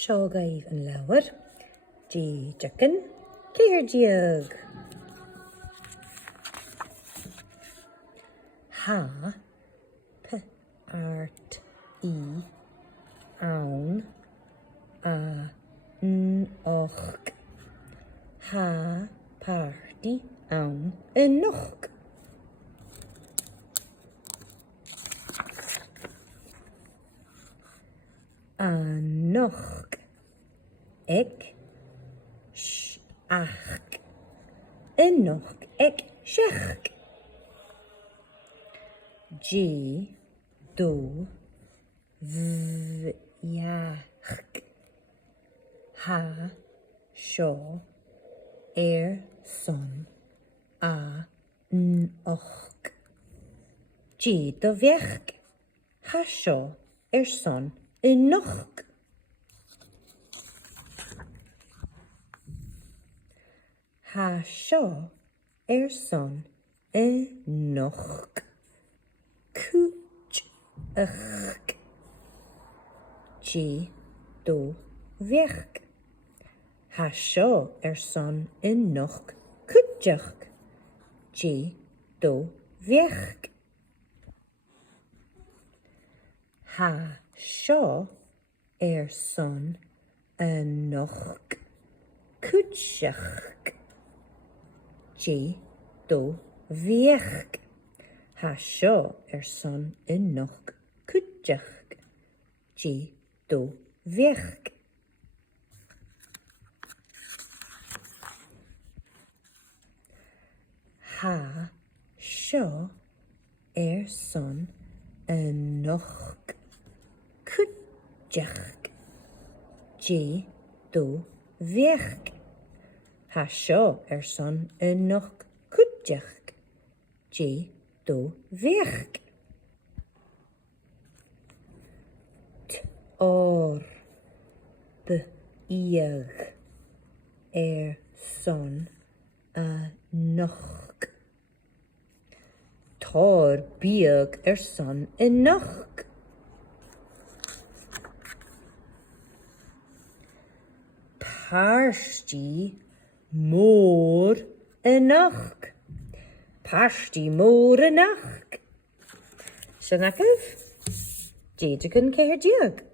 Seo gaibh an leabhar. Dèideagan Dèideag. Ha P-art I awn a n-och. Ha party awn yn-och. Anoch ek ach enoch ek shech. G do vyach. Ha sho son a och. G do vyach. Ha sho son enoch. Ha seo son enoch. Cúteach. G do bheach. Ha seo son enoch. Cúteach. G do bheach. Ha seo son enoch. Cúteach. G do bheach. Ha seo son enoch. Cúteach. G do bheach. Ha seo son enoch. Cúteach. G do bheach. Ha seo son enoch. Cúteach. G do bheach. Or b-iag son enoch. Tor biag son enoch. Parsti mór enoch. Parsti mór enoch. Sianacah, Dèideagan Dèideag.